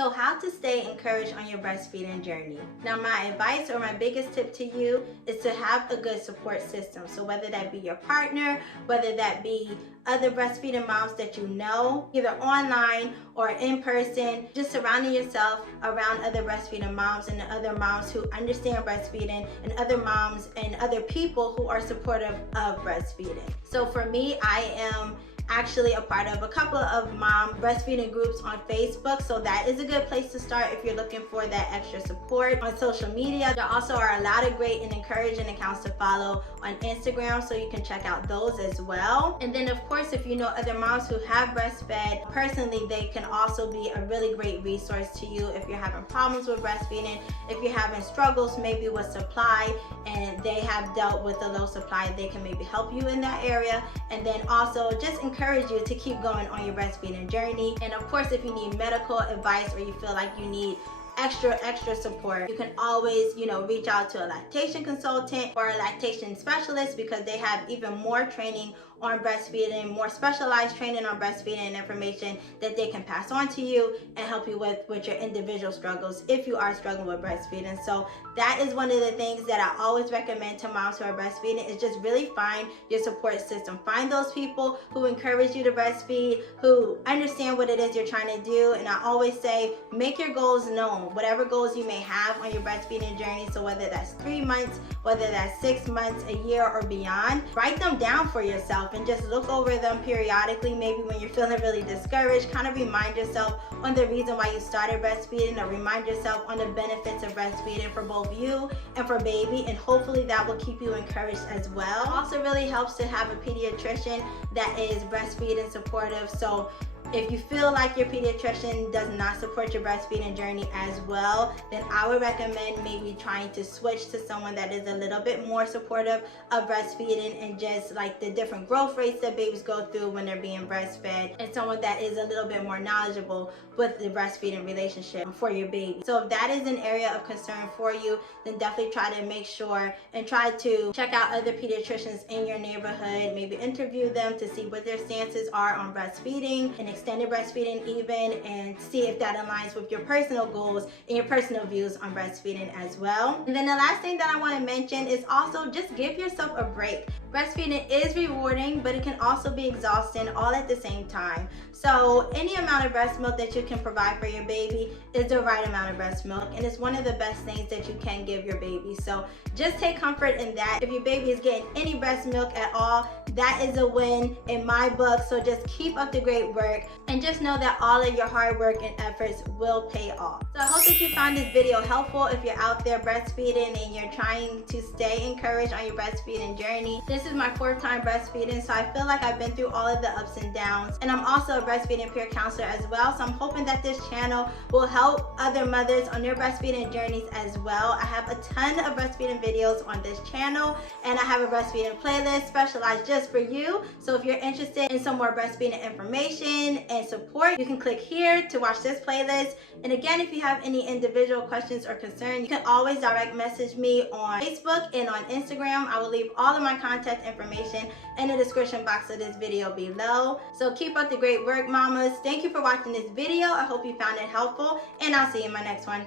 So how to stay encouraged on your breastfeeding journey. Now my advice or my biggest tip to you is to have a good support system. So whether that be your partner, whether that be other breastfeeding moms that you know, either online or in person, just surrounding yourself around other breastfeeding moms and other moms who understand breastfeeding and other moms and other people who are supportive of breastfeeding. So for me, I am actually a part of a couple of mom breastfeeding groups on Facebook, so that is a good place to start if you're looking for that extra support. On social media, there also are a lot of great and encouraging accounts to follow on Instagram, so you can check out those as well. And then of course, if you know other moms who have breastfed personally, they can also be a really great resource to you if you're having problems with breastfeeding, if you're having struggles maybe with supply and they have dealt with a low supply, they can maybe help you in that area. And then also just encourage you to keep going on your breastfeeding journey. And of course, if you need medical advice or you feel like you need extra support, you can always, reach out to a lactation consultant or a lactation specialist, because they have even more training on breastfeeding, more specialized training on breastfeeding and information that they can pass on to you and help you with your individual struggles if you are struggling with breastfeeding. So that is one of the things that I always recommend to moms who are breastfeeding, is just really find your support system. Find those people who encourage you to breastfeed, who understand what it is you're trying to do. And I always say, make your goals known, whatever goals you may have on your breastfeeding journey. So whether that's 3 months, whether that's 6 months, a year, or beyond, write them down for yourself and just look over them periodically. Maybe when you're feeling really discouraged, kind of remind yourself on the reason why you started breastfeeding, or remind yourself on the benefits of breastfeeding for both you and for baby, and hopefully that will keep you encouraged as well. It also really helps to have a pediatrician that is breastfeeding supportive. So if you feel like your pediatrician does not support your breastfeeding journey as well, then I would recommend maybe trying to switch to someone that is a little bit more supportive of breastfeeding and just like the different growth rates that babies go through when they're being breastfed, and someone that is a little bit more knowledgeable with the breastfeeding relationship for your baby. So if that is an area of concern for you, then definitely try to make sure and try to check out other pediatricians in your neighborhood, maybe interview them to see what their stances are on breastfeeding and extended breastfeeding even, and see if that aligns with your personal goals and your personal views on breastfeeding as well. And then the last thing that I want to mention is also just give yourself a break. Breastfeeding is rewarding, but it can also be exhausting all at the same time. So any amount of breast milk that you can provide for your baby is the right amount of breast milk, and it's one of the best things that you can give your baby. So just take comfort in that. If your baby is getting any breast milk at all, that is a win in my book. So just keep up the great work, and just know that all of your hard work and efforts will pay off. So I hope that you found this video helpful if you're out there breastfeeding and you're trying to stay encouraged on your breastfeeding journey. This is my 4th time breastfeeding, so I feel like I've been through all of the ups and downs, and I'm also a breastfeeding peer counselor as well. So I'm hoping that this channel will help other mothers on their breastfeeding journeys as well. I have a ton of breastfeeding videos on this channel, and I have a breastfeeding playlist specialized just for you. So if you're interested in some more breastfeeding information and support, you can click here to watch this playlist. And again, if you have any individual questions or concerns, you can always direct message me on Facebook and on Instagram. I will leave all of my contact information in the description box of this video below. So keep up the great work, mamas. Thank you for watching this video. I hope you found it helpful, and I'll see you in my next one.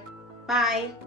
Bye.